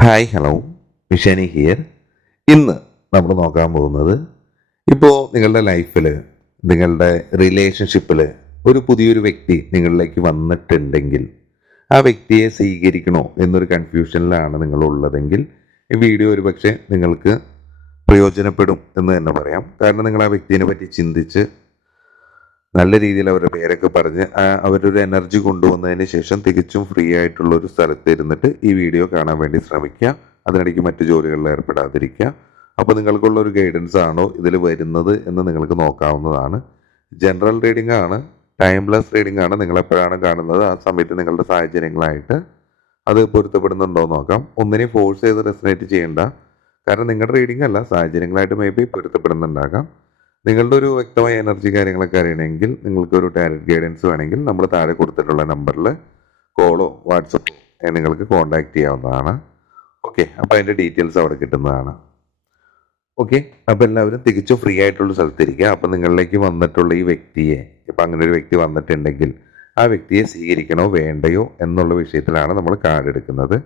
Hi hello മിഷാനി here ഇന്ന് നമ്മൾ നോക്കാൻ പോകുന്നത് ഇപ്പോൾ നിങ്ങളുടെ ലൈഫിൽ നിങ്ങളുടെ റിലേഷൻഷിപ്പിൽ ഒരു പുതിയൊരു വ്യക്തി നിങ്ങളിലേക്ക് വന്നിട്ടുണ്ടെങ്കിൽ ആ വ്യക്തിയെ സ്വീകരിക്കണോ എന്നൊരു കൺഫ്യൂഷനിലാണ് നിങ്ങളുള്ളതെങ്കിൽ ഈ വീഡിയോ ഒരു പക്ഷേ നിങ്ങൾക്ക് പ്രയോജനപ്പെടും എന്ന് തന്നെ പറയാം. കാരണം നിങ്ങൾ ആ വ്യക്തിയെ പറ്റി ചിന്തിച്ച് നല്ല രീതിയിൽ അവരുടെ പേരൊക്കെ പറഞ്ഞ് അവരൊരു എനർജി കൊണ്ടുവന്നതിന് ശേഷം തികച്ചും ഫ്രീ ആയിട്ടുള്ള ഒരു സ്ഥലത്ത് ഇരുന്നിട്ട് ഈ വീഡിയോ കാണാൻ വേണ്ടി ശ്രമിക്കുക. അതിനിടയ്ക്ക് മറ്റു ജോലികളിൽ ഏർപ്പെടാതിരിക്കുക. അപ്പോൾ നിങ്ങൾക്കുള്ള ഒരു ഗൈഡൻസ് ആണോ ഇതിൽ വരുന്നത് എന്ന് നിങ്ങൾക്ക് നോക്കാവുന്നതാണ്. ജനറൽ റീഡിംഗ് ആണ് ടൈംലെസ് റീഡിംഗ് ആണ് നിങ്ങൾ എപ്പോഴാണ് കാണുന്നത് ആ സമയത്ത് നിങ്ങളുടെ സാഹചര്യങ്ങളായിട്ട് അത് പൊരുത്തപ്പെടുന്നുണ്ടോ നോക്കാം. ഒന്നിനെയും ഫോഴ്സ് ചെയ്ത് റെസിനേറ്റ് ചെയ്യേണ്ട. കാരണം നിങ്ങളുടെ റീഡിംഗ് അല്ല സാഹചര്യങ്ങളായിട്ട് മേ ബി പൊരുത്തപ്പെടുന്നുണ്ടാകാം. നിങ്ങളുടെ ഒരു വ്യക്തമായ എനർജി കാര്യങ്ങളൊക്കെ അറിയണമെങ്കിൽ നിങ്ങൾക്ക് ഒരു ടാരറ്റ് ഗൈഡൻസ് വേണമെങ്കിൽ നമ്മൾ താഴെ കൊടുത്തിട്ടുള്ള നമ്പറിൽ കോളോ വാട്സപ്പോ നിങ്ങൾക്ക് കോൺടാക്ട് ചെയ്യാവുന്നതാണ്. ഓക്കെ അപ്പോൾ അതിന്റെ ഡീറ്റെയിൽസ് അവിടെ കിട്ടുന്നതാണ്. ഓക്കെ അപ്പോൾ എല്ലാവരും തികച്ചും ഫ്രീ ആയിട്ടുള്ള സ്ഥലത്തിരിക്കുക. അപ്പോൾ നിങ്ങളിലേക്ക് വന്നിട്ടുള്ള ഈ വ്യക്തിയെ ഇപ്പം അങ്ങനെ ഒരു വ്യക്തി വന്നിട്ടുണ്ടെങ്കിൽ ആ വ്യക്തിയെ സ്വീകരിക്കണോ വേണ്ടയോ എന്നുള്ള വിഷയത്തിലാണ് നമ്മൾ കാർഡ് എടുക്കുന്നത്.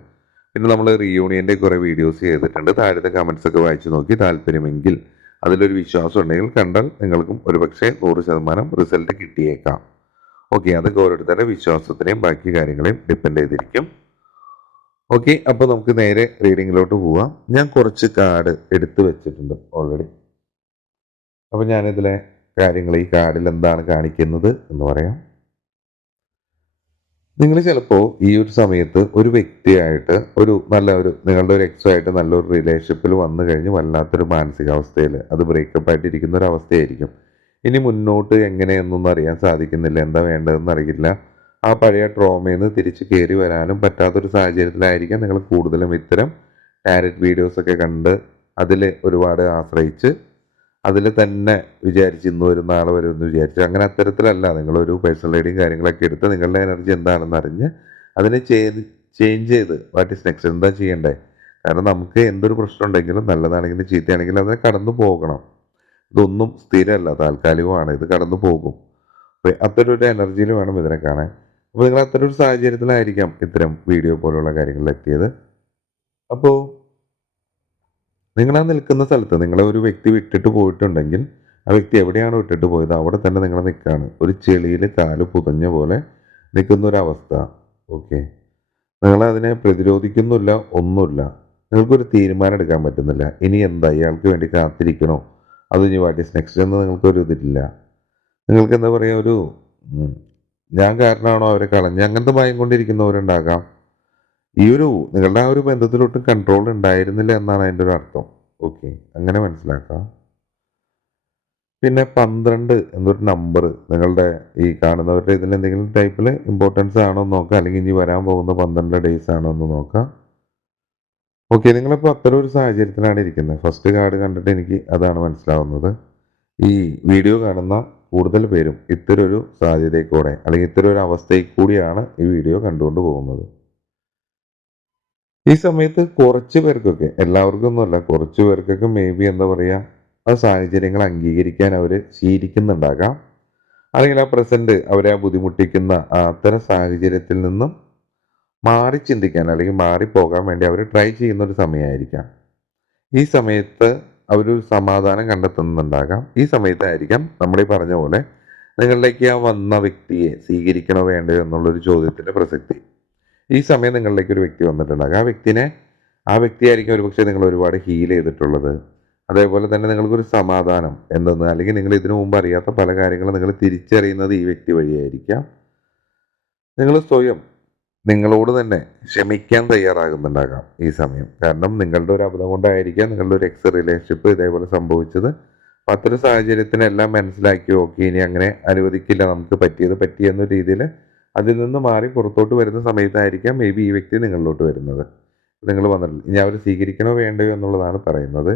പിന്നെ നമ്മൾ റീയൂണിയന്റെ കുറേ വീഡിയോസ് ചെയ്തിട്ടുണ്ട്. താഴത്തെ കമൻസ് ഒക്കെ വായിച്ചു നോക്കി താല്പര്യമെങ്കിൽ അതിലൊരു വിശ്വാസം ഉണ്ടെങ്കിൽ കണ്ടാൽ നിങ്ങൾക്കും ഒരുപക്ഷെ നൂറ് ശതമാനം റിസൾട്ട് കിട്ടിയേക്കാം. ഓക്കെ അതൊക്കെ ഓരോരുത്തരുടെ വിശ്വാസത്തിനെയും ബാക്കി കാര്യങ്ങളെയും ഡിപ്പെൻഡ് ചെയ്തിരിക്കും. ഓക്കെ അപ്പോൾ നമുക്ക് നേരെ റീഡിങ്ങിലോട്ട് പോവാം. ഞാൻ കുറച്ച് കാർഡ് എടുത്തു വെച്ചിട്ടുണ്ട് ഓൾറെഡി അപ്പോൾ ഞാനിതിലെ കാര്യങ്ങൾ ഈ കാർഡിൽ എന്താണ് കാണിക്കുന്നത് എന്ന് പറയാം. നിങ്ങൾ ചിലപ്പോൾ ഈ ഒരു സമയത്ത് ഒരു വ്യക്തിയായിട്ട് ഒരു നല്ല ഒരു നിങ്ങളുടെ ഒരു എക്സോ ആയിട്ട് നല്ലൊരു റിലേഷൻഷിപ്പിൽ വന്നു കഴിഞ്ഞ് വല്ലാത്തൊരു മാനസികാവസ്ഥയിൽ അത് ബ്രേക്കപ്പ് ആയിട്ടിരിക്കുന്ന ഒരു അവസ്ഥയായിരിക്കും. ഇനി മുന്നോട്ട് എങ്ങനെയെന്നൊന്നും അറിയാൻ സാധിക്കുന്നില്ല. എന്താ വേണ്ടതെന്ന് അറിയില്ല. ആ പഴയ ട്രോമയിൽ നിന്ന് തിരിച്ച് കയറി വരാനും പറ്റാത്തൊരു സാഹചര്യത്തിലായിരിക്കാം നിങ്ങൾ കൂടുതലും ഇത്തരം ടാരറ്റ് വീഡിയോസൊക്കെ കണ്ട് അതിൽ ഒരുപാട് ആശ്രയിച്ച് അതിൽ തന്നെ വിചാരിച്ച് ഇന്ന് വരും നാളെ വരും എന്ന് വിചാരിച്ചു. അങ്ങനെ അത്തരത്തിലല്ല നിങ്ങളൊരു പേഴ്സണൽ റീഡിങ് കാര്യങ്ങളൊക്കെ എടുത്ത് നിങ്ങളുടെ എനർജി എന്താണെന്ന് അറിഞ്ഞ് അതിനെ ചെയ്ത് ചേഞ്ച് ചെയ്ത് വാട്ട് ഈസ് നെക്സ്റ്റ് എന്താ ചെയ്യേണ്ടേ? കാരണം നമുക്ക് എന്തൊരു പ്രശ്നം ഉണ്ടെങ്കിലും നല്ലതാണെങ്കിലും ചീത്തയാണെങ്കിലും അതിനെ കടന്നു പോകണം. ഇതൊന്നും സ്ഥിരമല്ല താൽക്കാലികമാണ്. ഇത് കടന്നു പോകും. അപ്പോൾ അത്തരം ഒരു എനർജിയിൽ വേണം ഇതിനെ കാണാൻ. അപ്പോൾ നിങ്ങൾ അത്തരം ഒരു സാഹചര്യത്തിലായിരിക്കാം ഇത്തരം വീഡിയോ പോലുള്ള കാര്യങ്ങളിൽ എത്തിയത്. അപ്പോൾ നിങ്ങൾ ആ നിൽക്കുന്ന സ്ഥലത്ത് നിങ്ങളെ ഒരു വ്യക്തി വിട്ടിട്ട് പോയിട്ടുണ്ടെങ്കിൽ ആ വ്യക്തി എവിടെയാണ് വിട്ടിട്ട് പോയത് അവിടെ തന്നെ നിങ്ങൾ നിൽക്കുകയാണ്. ഒരു ചെളിയിൽ കാൽ പുതഞ്ഞ പോലെ നിൽക്കുന്ന ഒരു അവസ്ഥ ഓക്കെ. നിങ്ങൾ അതിനെ പ്രതിരോധിക്കുന്നില്ല ഒന്നുമില്ല. നിങ്ങൾക്കൊരു തീരുമാനം എടുക്കാൻ പറ്റുന്നില്ല. ഇനി എന്താ? ഇയാൾക്ക് വേണ്ടി കാത്തിരിക്കണോ? അത് ഇനി വാട്ട് ഈസ് നെക്സ്റ്റ് എന്ന് നിങ്ങൾക്കൊരു ഇതില്ല. നിങ്ങൾക്ക് എന്താ പറയുക ഒരു ഞാൻ കാരണമാണോ അവരെ കളഞ്ഞ് അങ്ങനത്തെ ഭയം കൊണ്ടിരിക്കുന്നവരുണ്ടാകാം. ഈ ഒരു നിങ്ങളുടെ ആ ഒരു ബന്ധത്തിലൊട്ടും കൺട്രോൾ ഉണ്ടായിരുന്നില്ല എന്നാണ് അതിന്റെ ഒരു അർത്ഥം. ഓക്കെ അങ്ങനെ മനസ്സിലാക്കാം. പിന്നെ പന്ത്രണ്ട് എന്നൊരു നമ്പർ നിങ്ങളുടെ ഈ കാണുന്നവരുടെ ഇതിൽ എന്തെങ്കിലും ടൈപ്പിൽ ഇമ്പോർട്ടൻസ് ആണോ എന്ന് നോക്കാം. അല്ലെങ്കിൽ ഇനി വരാൻ പോകുന്ന പന്ത്രണ്ട് ഡേയ്സ് ആണോ എന്ന് നോക്കാം. ഓക്കെ നിങ്ങളിപ്പോൾ അത്തരം ഒരു സാഹചര്യത്തിലാണ് ഇരിക്കുന്നത്. ഫസ്റ്റ് കാർഡ് കണ്ടിട്ട് എനിക്ക് അതാണ് മനസ്സിലാവുന്നത്. ഈ വീഡിയോ കാണുന്ന കൂടുതൽ പേരും ഇത്തരൊരു സാധ്യതയിൽ കൂടെ അല്ലെങ്കിൽ ഇത്തരം ഒരു അവസ്ഥയിൽ കൂടിയാണ് ഈ വീഡിയോ കണ്ടുകൊണ്ട് പോകുന്നത്. ഈ സമയത്ത് കുറച്ച് പേർക്കൊക്കെ എല്ലാവർക്കും ഒന്നുമല്ല കുറച്ച് പേർക്കൊക്കെ മേ ബി എന്താ പറയുക ആ സാഹചര്യങ്ങൾ അംഗീകരിക്കാൻ അവർ ശീലിക്കുന്നുണ്ടാകാം. അല്ലെങ്കിൽ ആ പ്രസന്റ് അവരെ ആ ബുദ്ധിമുട്ടിക്കുന്ന അത്തരം സാഹചര്യത്തിൽ നിന്നും മാറി ചിന്തിക്കാൻ അല്ലെങ്കിൽ മാറിപ്പോകാൻ വേണ്ടി അവർ ട്രൈ ചെയ്യുന്ന ഒരു സമയമായിരിക്കാം. ഈ സമയത്ത് അവരൊരു സമാധാനം കണ്ടെത്തുന്നുണ്ടാകാം. ഈ സമയത്തായിരിക്കാം നമ്മൾ ഈ പറഞ്ഞ പോലെ നിങ്ങളിലേക്ക് ആ വന്ന വ്യക്തിയെ സ്വീകരിക്കണോ വേണ്ടയോ എന്നുള്ളൊരു ചോദ്യത്തിന്റെ പ്രസക്തി. ഈ സമയം നിങ്ങളിലേക്ക് ഒരു വ്യക്തി വന്നിട്ടുണ്ടാകും. ആ വ്യക്തിനെ ആ വ്യക്തിയായിരിക്കും ഒരുപക്ഷെ നിങ്ങൾ ഒരുപാട് ഹീൽ ചെയ്തിട്ടുള്ളത്. അതേപോലെ തന്നെ നിങ്ങൾക്കൊരു സമാധാനം എന്തെന്ന് അല്ലെങ്കിൽ നിങ്ങൾ ഇതിനു മുമ്പ് അറിയാത്ത പല കാര്യങ്ങളും നിങ്ങൾ തിരിച്ചറിയുന്നത് ഈ വ്യക്തി വഴിയായിരിക്കാം. നിങ്ങൾ സ്വയം നിങ്ങളോട് തന്നെ ക്ഷമിക്കാൻ തയ്യാറാകുന്നുണ്ടാകാം ഈ സമയം. കാരണം നിങ്ങളുടെ ഒരു അബദ്ധം കൊണ്ടായിരിക്കാം നിങ്ങളുടെ ഒരു എക്സ് റിലേഷൻഷിപ്പ് ഇതേപോലെ സംഭവിച്ചത്. അപ്പം അത്തരം സാഹചര്യത്തിനെല്ലാം മനസ്സിലാക്കി ഓക്കെ ഇനി അങ്ങനെ അനുവദിക്കില്ല നമുക്ക് പറ്റിയത് പറ്റിയെന്ന രീതിയിൽ അതിൽ നിന്ന് മാറി പുറത്തോട്ട് വരുന്ന സമയത്തായിരിക്കാം മേ ബി ഈ വ്യക്തി നിങ്ങളിലോട്ട് വരുന്നത്. നിങ്ങൾ വന്നിട്ടില്ല ഇനി അവർ സ്വീകരിക്കണോ വേണ്ടയോ എന്നുള്ളതാണ് പറയുന്നത്.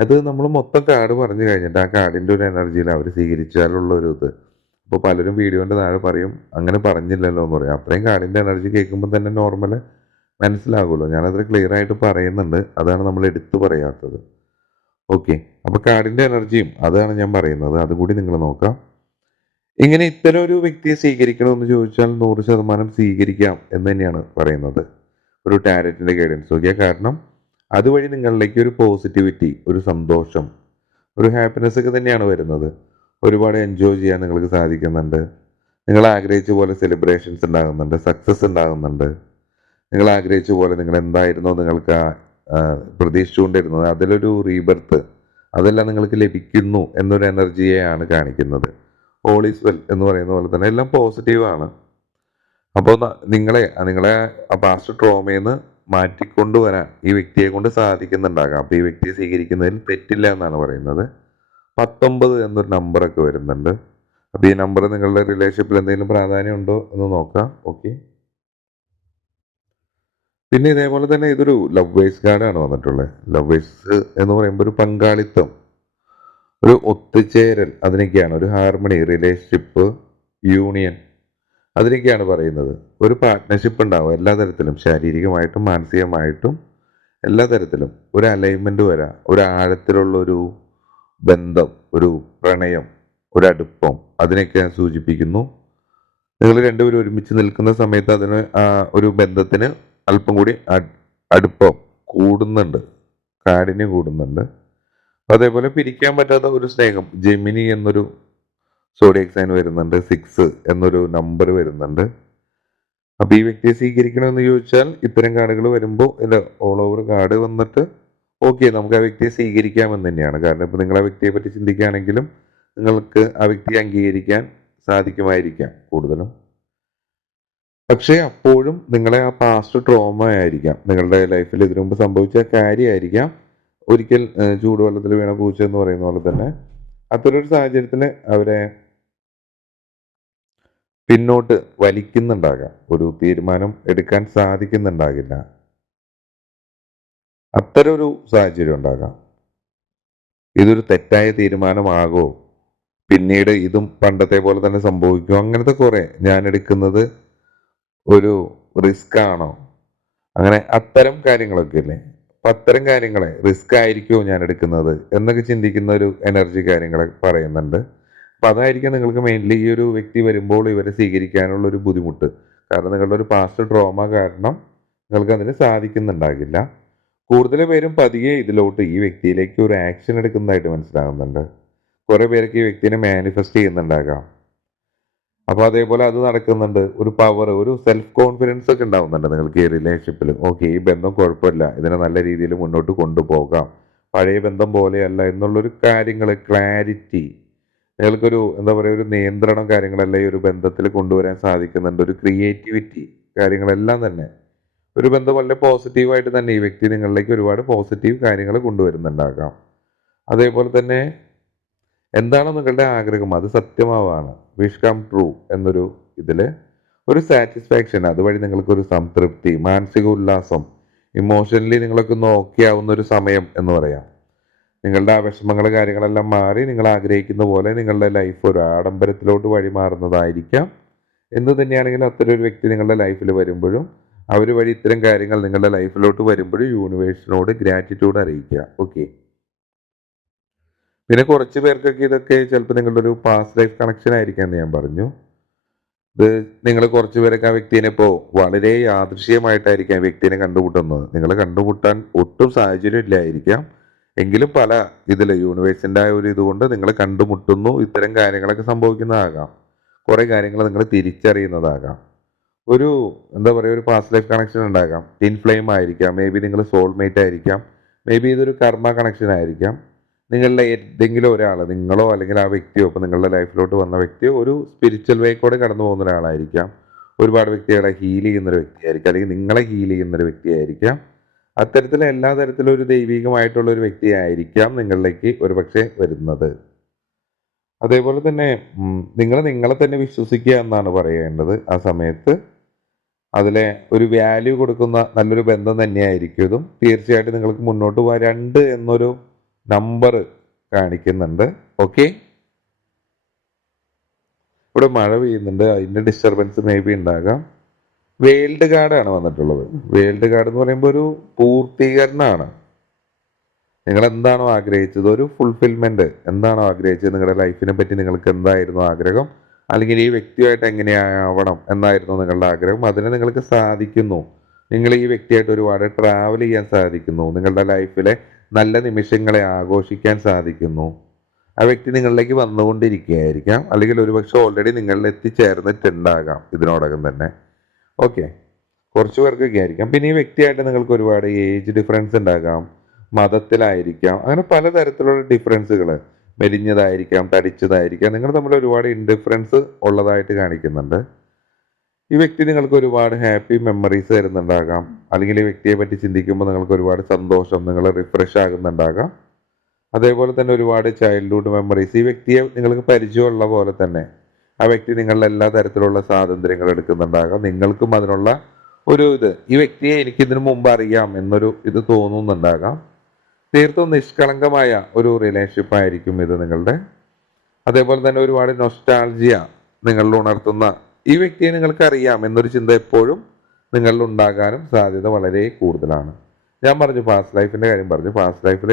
അത് നമ്മൾ മൊത്തം കാർഡ് പറഞ്ഞു കഴിഞ്ഞിട്ട് ആ കാർഡിന്റെ ഒരു എനർജിയിൽ അവർ സ്വീകരിച്ചാലുള്ള ഒരു ഇത്. അപ്പോൾ പലരും വീഡിയോന്റെ താഴെ പറയും അങ്ങനെ പറഞ്ഞില്ലല്ലോ എന്ന് പറയും. അത്രയും കാർഡിന്റെ എനർജി കേൾക്കുമ്പോൾ തന്നെ നോർമൽ മനസ്സിലാകുമല്ലോ. ഞാനത്ര ക്ലിയർ ആയിട്ട് പറയുന്നുണ്ട്. അതാണ് നമ്മൾ എടുത്തു പറയാത്തത്. ഓക്കെ അപ്പോൾ കാർഡിന്റെ എനർജിയും അതാണ് ഞാൻ പറയുന്നത്. അതുകൂടി നിങ്ങൾ നോക്കാം. ഇങ്ങനെ ഇത്തരം ഒരു വ്യക്തിയെ സ്വീകരിക്കണമെന്ന് ചോദിച്ചാൽ നൂറ് ശതമാനം സ്വീകരിക്കാം എന്ന് തന്നെയാണ് പറയുന്നത്. ഒരു ടാരറ്റിന്റെ ഗൈഡൻസ് നോക്കിയാൽ കാരണം അതുവഴി നിങ്ങളിലേക്ക് ഒരു പോസിറ്റിവിറ്റി ഒരു സന്തോഷം ഒരു ഹാപ്പിനെസ് ഒക്കെ തന്നെയാണ് വരുന്നത്. ഒരുപാട് എൻജോയ് ചെയ്യാൻ നിങ്ങൾക്ക് സാധിക്കുന്നുണ്ട്. നിങ്ങൾ ആഗ്രഹിച്ച പോലെ സെലിബ്രേഷൻസ് ഉണ്ടാകുന്നുണ്ട് സക്സസ് ഉണ്ടാകുന്നുണ്ട്. നിങ്ങൾ ആഗ്രഹിച്ച പോലെ നിങ്ങൾ എന്തായിരുന്നോ നിങ്ങൾക്ക് പ്രതീക്ഷിച്ചുകൊണ്ടിരുന്നത്. അതിലൊരു റീബർത്ത് അതെല്ലാം നിങ്ങൾക്ക് ലഭിക്കുന്നു എന്നൊരു എനർജിയെയാണ് കാണിക്കുന്നത്. ഓൾ ഈസ് വെൽ എന്ന് പറയുന്ന പോലെ തന്നെ എല്ലാം പോസിറ്റീവാണ് അപ്പോൾ നിങ്ങളെ നിങ്ങളെ പാസ്റ്റ് ട്രോമയിൽ മാറ്റിക്കൊണ്ടുവരാൻ ഈ വ്യക്തിയെ കൊണ്ട് സാധിക്കുന്നുണ്ടാകാം. അപ്പോൾ ഈ വ്യക്തിയെ സ്വീകരിക്കുന്നതിൽ തെറ്റില്ല എന്നാണ് പറയുന്നത്. പത്തൊമ്പത് എന്നൊരു നമ്പറൊക്കെ വരുന്നുണ്ട്. അപ്പോൾ ഈ നമ്പർ നിങ്ങളുടെ റിലേഷൻഷിപ്പിൽ എന്തെങ്കിലും പ്രാധാന്യമുണ്ടോ എന്ന് നോക്കാം. ഓക്കെ പിന്നെ ഇതേപോലെ തന്നെ ഇതൊരു ലവ് വേഴ്സ് കാർഡാണ് വന്നിട്ടുള്ളത്. ലവ് വേഴ്സ് എന്ന് പറയുമ്പോൾ ഒരു പങ്കാളിത്തം. ഒരു ഒത്തുചേരൽ അതിനൊക്കെയാണ് ഒരു ഹാർമണി റിലേഷൻഷിപ്പ് യൂണിയൻ അതിനൊക്കെയാണ് പറയുന്നത്. ഒരു പാർട്ട്ണർഷിപ്പ് ഉണ്ടാവും എല്ലാ തരത്തിലും ശാരീരികമായിട്ടും മാനസികമായിട്ടും എല്ലാ തരത്തിലും. ഒരു അലൈൻമെന്റ് വരാം ഒരു ആഴത്തിലുള്ള ഒരു ബന്ധം ഒരു പ്രണയം ഒരു അടുപ്പം അതിനൊക്കെ സൂചിപ്പിക്കുന്നു. നിങ്ങൾ രണ്ടുപേരും ഒരുമിച്ച് നിൽക്കുന്ന സമയത്ത് അതിന് ഒരു ബന്ധത്തിന് അല്പം കൂടി അടുപ്പം കൂടുന്നുണ്ട് കാഠിന്യം കൂടുന്നുണ്ട്. അതേപോലെ പിരിക്കാൻ പറ്റാത്ത ഒരു സ്നേഹം. ജെമിനി എന്നൊരു സോഡിയക് സൈൻ വരുന്നുണ്ട് സിക്സ് എന്നൊരു നമ്പർ വരുന്നുണ്ട്. അപ്പൊ ഈ വ്യക്തിയെ സ്വീകരിക്കണമെന്ന് ചോദിച്ചാൽ ഇത്തരം കാർഡുകൾ വരുമ്പോൾ ഇതിന്റെ ഓൾ ഓവർ കാർഡ് വന്നിട്ട് ഓക്കെ നമുക്ക് ആ വ്യക്തിയെ സ്വീകരിക്കാമെന്ന് തന്നെയാണ്. കാരണം ഇപ്പൊ നിങ്ങൾ ആ വ്യക്തിയെ പറ്റി ചിന്തിക്കുകയാണെങ്കിലും നിങ്ങൾക്ക് ആ വ്യക്തിയെ അംഗീകരിക്കാൻ സാധിക്കുമായിരിക്കാം കൂടുതലും. പക്ഷേ അപ്പോഴും നിങ്ങളെ ആ പാസ്റ്റ് ട്രോമ ആയിരിക്കാം. നിങ്ങളുടെ ലൈഫിൽ ഇതിനു മുമ്പ് സംഭവിച്ച കാര്യമായിരിക്കാം. ഒരിക്കൽ ചൂടുവെള്ളത്തിൽ വീണ പൂച്ച എന്ന് പറയുന്ന പോലെ തന്നെ അത്തരൊരു സാഹചര്യത്തിൽ അവരെ പിന്നോട്ട് വലിക്കുന്നുണ്ടാകാം. ഒരു തീരുമാനം എടുക്കാൻ സാധിക്കുന്നുണ്ടാകില്ല. അത്തരം ഒരു സാഹചര്യം ഉണ്ടാകാം. ഇതൊരു തെറ്റായ തീരുമാനമാകോ? പിന്നീട് ഇതും പണ്ടത്തെ പോലെ തന്നെ സംഭവിക്കും അങ്ങനത്തെ കുറെ ഞാൻ എടുക്കുന്നത് ഒരു റിസ്ക് ആണോ അങ്ങനെ അത്തരം കാര്യങ്ങളൊക്കെ ഇല്ലേ? അപ്പൊ അത്തരം കാര്യങ്ങളെ റിസ്ക് ആയിരിക്കുമോ ഞാൻ എടുക്കുന്നത് എന്നൊക്കെ ചിന്തിക്കുന്ന ഒരു എനർജി കാര്യങ്ങളെ പറയുന്നുണ്ട്. അപ്പൊ അതായിരിക്കും നിങ്ങൾക്ക് മെയിൻലി ഈ ഒരു വ്യക്തി വരുമ്പോൾ ഇവരെ സ്വീകരിക്കാനുള്ള ഒരു ബുദ്ധിമുട്ട്. കാരണം നിങ്ങളുടെ ഒരു പാസ്റ്റ് ട്രോമ കാരണം നിങ്ങൾക്ക് അതിന് സാധിക്കുന്നുണ്ടാകില്ല. കൂടുതൽ പേരും പതിയെ ഇതിലോട്ട് ഈ വ്യക്തിയിലേക്ക് ഒരു ആക്ഷൻ എടുക്കുന്നതായിട്ട് മനസ്സിലാകുന്നുണ്ട്. കുറേ പേരൊക്കെ ഈ വ്യക്തിനെ മാനിഫെസ്റ്റ് ചെയ്യുന്നുണ്ടാകാം. അപ്പൊ അതേപോലെ അത് നടക്കുന്നുണ്ട്. ഒരു പവർ ഒരു സെൽഫ് കോൺഫിഡൻസ് ഒക്കെ ഉണ്ടാവുന്നുണ്ട് നിങ്ങൾക്ക് ഈ റിലേഷൻഷിപ്പിൽ ഓക്കെ ഈ ബന്ധം കുഴപ്പമില്ല. ഇതിനെ നല്ല രീതിയിൽ മുന്നോട്ട് കൊണ്ടുപോകാം. പഴയ ബന്ധം പോലെയല്ല എന്നുള്ളൊരു കാര്യങ്ങൾ ക്ലാരിറ്റി നിങ്ങൾക്കൊരു എന്താ പറയുക ഒരു നിയന്ത്രണം കാര്യങ്ങളെല്ലാം ഈ ഒരു ബന്ധത്തിൽ കൊണ്ടുവരാൻ സാധിക്കുന്നുണ്ട്. ഒരു ക്രിയേറ്റിവിറ്റി കാര്യങ്ങളെല്ലാം തന്നെ. ഒരു ബന്ധം വളരെ പോസിറ്റീവായിട്ട് തന്നെ ഈ വ്യക്തി നിങ്ങളിലേക്ക് ഒരുപാട് പോസിറ്റീവ് കാര്യങ്ങൾ കൊണ്ടുവരുന്നുണ്ടാകാം. അതേപോലെ തന്നെ എന്താണോ നിങ്ങളുടെ ആഗ്രഹം? അത് സത്യമാവാണ്. വിഷ് കം ട്രൂ എന്നൊരു ഇതിൽ ഒരു സാറ്റിസ്ഫാക്ഷൻ അതുവഴി നിങ്ങൾക്കൊരു സംതൃപ്തി മാനസിക ഉല്ലാസം ഇമോഷണലി നിങ്ങളൊക്കെ നോക്കിയാവുന്ന ഒരു സമയം എന്ന് പറയാം. നിങ്ങളുടെ ആ വിഷമങ്ങൾ കാര്യങ്ങളെല്ലാം മാറി നിങ്ങൾ ആഗ്രഹിക്കുന്ന പോലെ നിങ്ങളുടെ ലൈഫ് ഒരു ആഡംബരത്തിലോട്ട് വഴിമാറുന്നതായിരിക്കാം. എന്ന് തന്നെയാണെങ്കിലും അത്തരം ഒരു വ്യക്തി നിങ്ങളുടെ ലൈഫിൽ വരുമ്പോഴും അവർ വഴി ഇത്തരം കാര്യങ്ങൾ നിങ്ങളുടെ ലൈഫിലോട്ട് വരുമ്പോഴും യൂണിവേഴ്സിനോട് ഗ്രാറ്റിറ്റ്യൂഡ് അറിയിക്കുക. ഓക്കെ പിന്നെ കുറച്ച് പേർക്കൊക്കെ ഇതൊക്കെ ചിലപ്പോൾ നിങ്ങളുടെ ഒരു പാസ് ലൈഫ് കണക്ഷൻ ആയിരിക്കാം എന്ന് ഞാൻ പറഞ്ഞു. ഇത് നിങ്ങൾ കുറച്ച് പേരൊക്കെ ആ വ്യക്തിനെ ഇപ്പോൾ വളരെ യാദൃശ്യമായിട്ടായിരിക്കാം വ്യക്തിനെ കണ്ടുമുട്ടുന്നത്. നിങ്ങൾ കണ്ടുമുട്ടാൻ ഒട്ടും സാഹചര്യം ഇല്ലായിരിക്കാം. എങ്കിലും പല ഇതിൽ യൂണിവേഴ്സിന്റെ ആ ഒരു ഇതുകൊണ്ട് നിങ്ങൾ കണ്ടുമുട്ടുന്നു. ഇത്തരം കാര്യങ്ങളൊക്കെ സംഭവിക്കുന്നതാകാം. കുറേ കാര്യങ്ങൾ നിങ്ങൾ തിരിച്ചറിയുന്നതാകാം. ഒരു എന്താ പറയുക ഒരു പാസ് ലൈഫ് കണക്ഷൻ ഉണ്ടാകാം. ടിൻ ഫ്ലെയിം ആയിരിക്കാം. മേ ബി നിങ്ങൾ സോൾമേറ്റ് ആയിരിക്കാം. മേ ബി ഇതൊരു കർമ്മ കണക്ഷൻ ആയിരിക്കാം. നിങ്ങളുടെ ഏതെങ്കിലും ഒരാൾ നിങ്ങളോ അല്ലെങ്കിൽ ആ വ്യക്തിയോ ഇപ്പം നിങ്ങളുടെ ലൈഫിലോട്ട് വന്ന വ്യക്തിയോ ഒരു സ്പിരിച്വൽ വേ കൂടെ കടന്നു പോകുന്ന ഒരാളായിരിക്കാം. ഒരുപാട് വ്യക്തികളെ ഹീൽ ചെയ്യുന്ന ഒരു വ്യക്തിയായിരിക്കാം. അല്ലെങ്കിൽ നിങ്ങളെ ഹീൽ ചെയ്യുന്ന ഒരു വ്യക്തിയായിരിക്കാം. അത്തരത്തിൽ എല്ലാ തരത്തിലും ഒരു ദൈവികമായിട്ടുള്ള ഒരു വ്യക്തിയായിരിക്കാം നിങ്ങളിലേക്ക് ഒരുപക്ഷെ വരുന്നത്. അതേപോലെ തന്നെ നിങ്ങൾ നിങ്ങളെ തന്നെ വിശ്വസിക്കുക എന്നാണ് പറയേണ്ടത്. ആ സമയത്ത് അതിലെ ഒരു വാല്യൂ കൊടുക്കുന്ന നല്ലൊരു ബന്ധം തന്നെയായിരിക്കും ഇതും. തീർച്ചയായിട്ടും നിങ്ങൾക്ക് മുന്നോട്ട് പോകാൻ രണ്ട് എന്നൊരു നമ്പർ കാണിക്കുന്നുണ്ട്. ഓക്കെ ഇവിടെ മഴ പെയ്യുന്നുണ്ട്. അതിന്റെ ഡിസ്റ്റർബൻസ് മേ ബി ഉണ്ടാകാം. വേൾഡ് കാർഡാണ് വന്നിട്ടുള്ളത്. വേൾഡ് കാർഡ് എന്ന് പറയുമ്പോൾ ഒരു പൂർത്തീകരണമാണ്. നിങ്ങൾ എന്താണോ ആഗ്രഹിച്ചത്? ഒരു ഫുൾഫിൽമെന്റ് എന്താണോ ആഗ്രഹിച്ചത്? നിങ്ങളുടെ ലൈഫിനെ പറ്റി നിങ്ങൾക്ക് എന്തായിരുന്നു ആഗ്രഹം? അല്ലെങ്കിൽ ഈ വ്യക്തിയായിട്ട് എങ്ങനെയാവണം എന്നായിരുന്നു നിങ്ങളുടെ ആഗ്രഹം? അതിനെ നിങ്ങൾക്ക് സാധിക്കുന്നു. നിങ്ങൾ ഈ വ്യക്തിയായിട്ട് ഒരുപാട് ട്രാവൽ ചെയ്യാൻ സാധിക്കുന്നു. നിങ്ങളുടെ ലൈഫിലെ നല്ല നിമിഷങ്ങളെ ആഘോഷിക്കാൻ സാധിക്കുന്നു. ആ വ്യക്തി നിങ്ങളിലേക്ക് വന്നുകൊണ്ടിരിക്കുകയായിരിക്കാം. അല്ലെങ്കിൽ ഒരുപക്ഷെ ഓൾറെഡി നിങ്ങളിൽ എത്തിച്ചേർന്നിട്ടുണ്ടാകാം ഇതിനോടകം തന്നെ. ഓക്കെ കുറച്ച് പേർക്കൊക്കെ ആയിരിക്കാം. പിന്നെ ഈ വ്യക്തിയായിട്ട് നിങ്ങൾക്ക് ഒരുപാട് ഏജ് ഡിഫറൻസ് ഉണ്ടാകാം. മതത്തിലായിരിക്കാം. അങ്ങനെ പലതരത്തിലുള്ള ഡിഫറൻസുകൾ മെലിഞ്ഞതായിരിക്കാം തടിച്ചതായിരിക്കാം. നിങ്ങൾ തമ്മിൽ ഒരുപാട് ഇൻഡിഫറൻസ് ഉള്ളതായിട്ട് കാണിക്കുന്നുണ്ട്. ഈ വ്യക്തി നിങ്ങൾക്ക് ഒരുപാട് ഹാപ്പി മെമ്മറീസ് തരുന്നുണ്ടാകാം. അല്ലെങ്കിൽ ഈ വ്യക്തിയെ പറ്റി ചിന്തിക്കുമ്പോൾ നിങ്ങൾക്ക് ഒരുപാട് സന്തോഷം നിങ്ങൾ റിഫ്രഷ് ആകുന്നുണ്ടാകാം. അതേപോലെ തന്നെ ഒരുപാട് ചൈൽഡ്ഹുഡ് മെമ്മറീസ് ഈ വ്യക്തിയെ നിങ്ങൾക്ക് പരിചയമുള്ള പോലെ തന്നെ ആ വ്യക്തി നിങ്ങളുടെ എല്ലാ തരത്തിലുള്ള സ്വാതന്ത്ര്യങ്ങൾ എടുക്കുന്നുണ്ടാകാം. നിങ്ങൾക്കും അതിനുള്ള ഒരു ഇത്. ഈ വ്യക്തിയെ എനിക്ക് ഇതിനു മുമ്പ് അറിയാം എന്നൊരു ഇത് തോന്നുന്നുണ്ടാകാം. തീർത്തും നിഷ്കളങ്കമായ ഒരു റിലേഷൻഷിപ്പ് ആയിരിക്കും ഇത് നിങ്ങളുടെ. അതേപോലെ തന്നെ ഒരുപാട് നൊസ്റ്റാൾജിയ നിങ്ങളിൽ ഉണർത്തുന്ന ഈ വ്യക്തിയെ നിങ്ങൾക്ക് അറിയാം എന്നൊരു ചിന്ത എപ്പോഴും നിങ്ങളിൽ ഉണ്ടാകാനും സാധ്യത വളരെ കൂടുതലാണ്. ഞാൻ പറഞ്ഞു പാസ്റ്റ് ലൈഫിന്റെ കാര്യം പറഞ്ഞു. പാസ്റ്റ് ലൈഫിൽ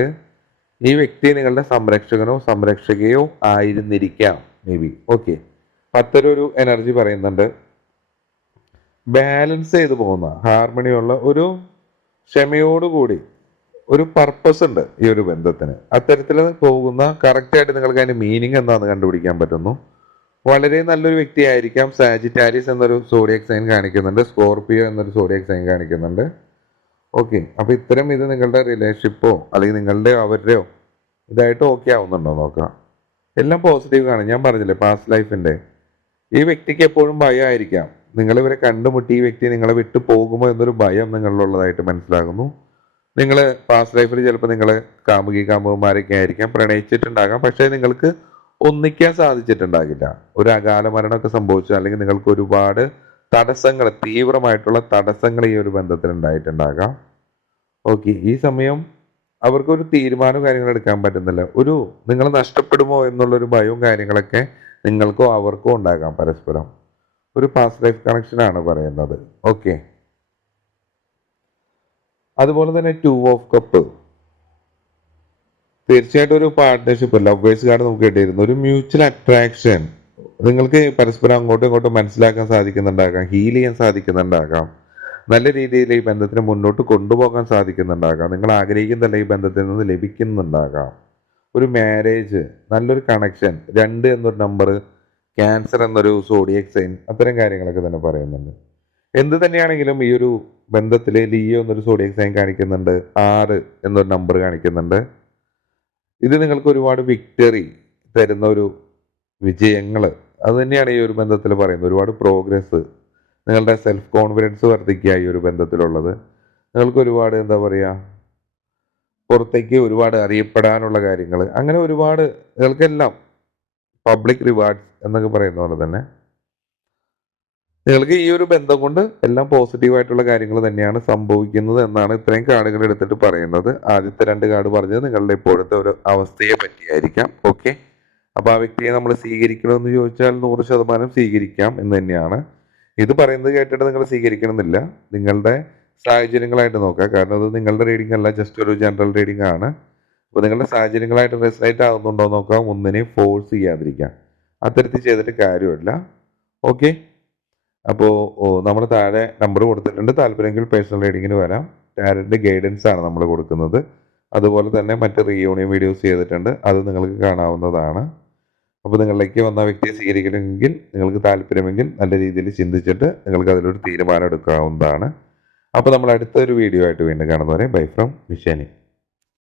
ഈ വ്യക്തി നിങ്ങളുടെ സംരക്ഷകനോ സംരക്ഷകയോ ആയിരുന്നിരിക്കാം മേ ബി ഓക്കെ അത്തരൊരു എനർജി പറയുന്നുണ്ട്. ബാലൻസ് ചെയ്തു പോകുന്ന ഹാർമണിയുള്ള ഒരു ക്ഷമയോടുകൂടി ഒരു പർപ്പസ് ഉണ്ട് ഈ ഒരു ബന്ധത്തിന്. അത്തരത്തിൽ പോകുന്ന കറക്റ്റായിട്ട് നിങ്ങൾക്ക് അതിന്റെ മീനിങ് എന്താണെന്ന് കണ്ടുപിടിക്കാൻ പറ്റുന്നു? വളരെ നല്ലൊരു വ്യക്തിയായിരിക്കാം സാജിറ്റാരിസ് എന്നൊരു സോഡിയക് സൈൻ കാണിക്കുന്നുണ്ട് സ്കോർപിയോ എന്നൊരു സോഡിയക് സൈൻ കാണിക്കുന്നുണ്ട്. ഓക്കെ അപ്പൊ ഇത്തരം ഇത് നിങ്ങളുടെ റിലേഷൻഷിപ്പോ അല്ലെങ്കിൽ നിങ്ങളുടെ അവരുടെയോ ഇതായിട്ട് ഓക്കെ ആവുന്നുണ്ടോ നോക്കാം. എല്ലാം പോസിറ്റീവ് കാണും ഞാൻ പറഞ്ഞില്ലേ പാസ്റ്റ് ലൈഫിന്റെ ഈ വ്യക്തിക്ക് എപ്പോഴും ഭയമായിരിക്കാം നിങ്ങൾ ഇവരെ കണ്ടുമുട്ടി ഈ വ്യക്തി നിങ്ങളെ വിട്ടു പോകുമോ എന്നൊരു ഭയം നിങ്ങളിലുള്ളതായിട്ട് മനസ്സിലാകുന്നു. നിങ്ങൾ പാസ്റ്റ് ലൈഫിൽ ചിലപ്പോൾ നിങ്ങൾ കാമുകി കാമുകന്മാരൊക്കെ ആയിരിക്കാം. പ്രണയിച്ചിട്ടുണ്ടാകാം. പക്ഷേ നിങ്ങൾക്ക് ഒന്നിക്കാൻ സാധിച്ചിട്ടുണ്ടാകില്ല. ഒരു അകാല മരണമൊക്കെ സംഭവിച്ചു. അല്ലെങ്കിൽ നിങ്ങൾക്ക് ഒരുപാട് തടസ്സങ്ങൾ തീവ്രമായിട്ടുള്ള തടസ്സങ്ങൾ ഈ ഒരു ബന്ധത്തിൽ ഉണ്ടായിട്ടുണ്ടാകാം. ഓക്കെ ഈ സമയം അവർക്കൊരു തീരുമാനവും കാര്യങ്ങളും എടുക്കാൻ പറ്റുന്നില്ല. ഒരു നിങ്ങൾ നഷ്ടപ്പെടുമോ എന്നുള്ളൊരു ഭയവും കാര്യങ്ങളൊക്കെ നിങ്ങൾക്കോ അവർക്കോ ഉണ്ടാകാം പരസ്പരം. ഒരു പാസ്റ്റ് ലൈഫ് കണക്ഷൻ ആണ് പറയുന്നത്. ഓക്കെ അതുപോലെ തന്നെ ടു ഓഫ് കപ്പ് തീർച്ചയായിട്ടും ഒരു പാർട്ട്ണർഷിപ്പ് ലവേഴ്സ് കാർഡ് നമുക്ക് കിട്ടിയിരുന്നു ഒരു മ്യൂച്വൽ അട്രാക്ഷൻ നിങ്ങൾക്ക് പരസ്പരം അങ്ങോട്ടും ഇങ്ങോട്ടും മനസ്സിലാക്കാൻ സാധിക്കുന്നുണ്ടാകാം ഹീൽ ചെയ്യാൻ സാധിക്കുന്നുണ്ടാകാം. നല്ല രീതിയിൽ ഈ ബന്ധത്തിന് മുന്നോട്ട് കൊണ്ടുപോകാൻ സാധിക്കുന്നുണ്ടാകാം. നിങ്ങൾ ആഗ്രഹിക്കുന്നതല്ല ഈ ബന്ധത്തിൽ നിന്ന് ലഭിക്കുന്നുണ്ടാകാം. ഒരു മാരേജ് നല്ലൊരു കണക്ഷൻ രണ്ട് എന്നൊരു നമ്പർ ക്യാൻസർ എന്നൊരു സോഡിയക് സൈൻ അത്തരം കാര്യങ്ങളൊക്കെ തന്നെ പറയുന്നുണ്ട്. എന്ത് തന്നെയാണെങ്കിലും ഈ ഒരു ബന്ധത്തിൽ ലിയോ എന്നൊരു സോഡിയക് സൈൻ കാണിക്കുന്നുണ്ട് ആറ് എന്നൊരു നമ്പർ കാണിക്കുന്നുണ്ട്. ഇത് നിങ്ങൾക്ക് ഒരുപാട് വിക്ടറി തരുന്ന ഒരു വിജയങ്ങൾ അത് തന്നെയാണ് ഈ ഒരു ബന്ധത്തിൽ പറയുന്നത്. ഒരുപാട് പ്രോഗ്രസ് നിങ്ങളുടെ സെൽഫ് കോൺഫിഡൻസ് വർദ്ധിക്കുക ഈ ഒരു ബന്ധത്തിലുള്ളത്. നിങ്ങൾക്ക് ഒരുപാട് എന്താ പറയുക പുറത്തേക്ക് ഒരുപാട് അറിയപ്പെടാനുള്ള കാര്യങ്ങൾ അങ്ങനെ ഒരുപാട് നിങ്ങൾക്കെല്ലാം പബ്ലിക് റിവാർഡ്സ് എന്നൊക്കെ പറയുന്ന പോലെ തന്നെ നിങ്ങൾക്ക് ഈ ഒരു ബന്ധം കൊണ്ട് എല്ലാം പോസിറ്റീവായിട്ടുള്ള കാര്യങ്ങൾ തന്നെയാണ് സംഭവിക്കുന്നത് എന്നാണ് ഇത്രയും കാർഡുകൾ എടുത്തിട്ട് പറയുന്നത്. ആദ്യത്തെ രണ്ട് കാർഡ് പറഞ്ഞത് നിങ്ങളുടെ ഇപ്പോഴത്തെ ഒരു അവസ്ഥയെ പറ്റിയായിരിക്കാം. ഓക്കെ അപ്പൊ ആ വ്യക്തിയെ നമ്മൾ സ്വീകരിക്കണമെന്ന് ചോദിച്ചാൽ നൂറ് ശതമാനം സ്വീകരിക്കാം എന്ന് തന്നെയാണ്. ഇത് പറയുന്നത് കേട്ടിട്ട് നിങ്ങൾ സ്വീകരിക്കണമെന്നില്ല. നിങ്ങളുടെ സാഹചര്യങ്ങളായിട്ട് നോക്കുക. കാരണം അത് നിങ്ങളുടെ റീഡിംഗ് അല്ല ജസ്റ്റ് ഒരു ജനറൽ റീഡിംഗ് ആണ്. അപ്പോൾ നിങ്ങളുടെ സാഹചര്യങ്ങളായിട്ട് റെസൈറ്റ് ആകുന്നുണ്ടോ നോക്കാം. ഒന്നിനെ ഫോഴ്സ് ചെയ്യാതിരിക്കാം. അത്തരത്തിൽ ചെയ്തിട്ട് കാര്യമില്ല. ഓക്കെ അപ്പോൾ നമ്മൾ താഴെ നമ്പർ കൊടുത്തിട്ടുണ്ട്. താല്പര്യമെങ്കിൽ പേഴ്സണൽ റീഡിങ്ങിന് വരാം. ടാരന്റെ ഗൈഡൻസ് ആണ് നമ്മൾ കൊടുക്കുന്നത്. അതുപോലെ തന്നെ മറ്റ് റീയൂണിയൻ വീഡിയോസ് ചെയ്തിട്ടുണ്ട്. അത് നിങ്ങൾക്ക് കാണാവുന്നതാണ്. അപ്പോൾ നിങ്ങളിലേക്ക് വന്ന വ്യക്തിയെ സ്വീകരിക്കണമെങ്കിൽ നിങ്ങൾക്ക് താല്പര്യമെങ്കിൽ നല്ല രീതിയിൽ ചിന്തിച്ചിട്ട് നിങ്ങൾക്ക് അതിലൊരു തീരുമാനം എടുക്കാവുന്നതാണ്. അപ്പോൾ നമ്മൾ അടുത്തൊരു വീഡിയോ ആയിട്ട് വീണ്ടും കാണുന്നവരെ ബൈ ഫ്രം വിഷാനി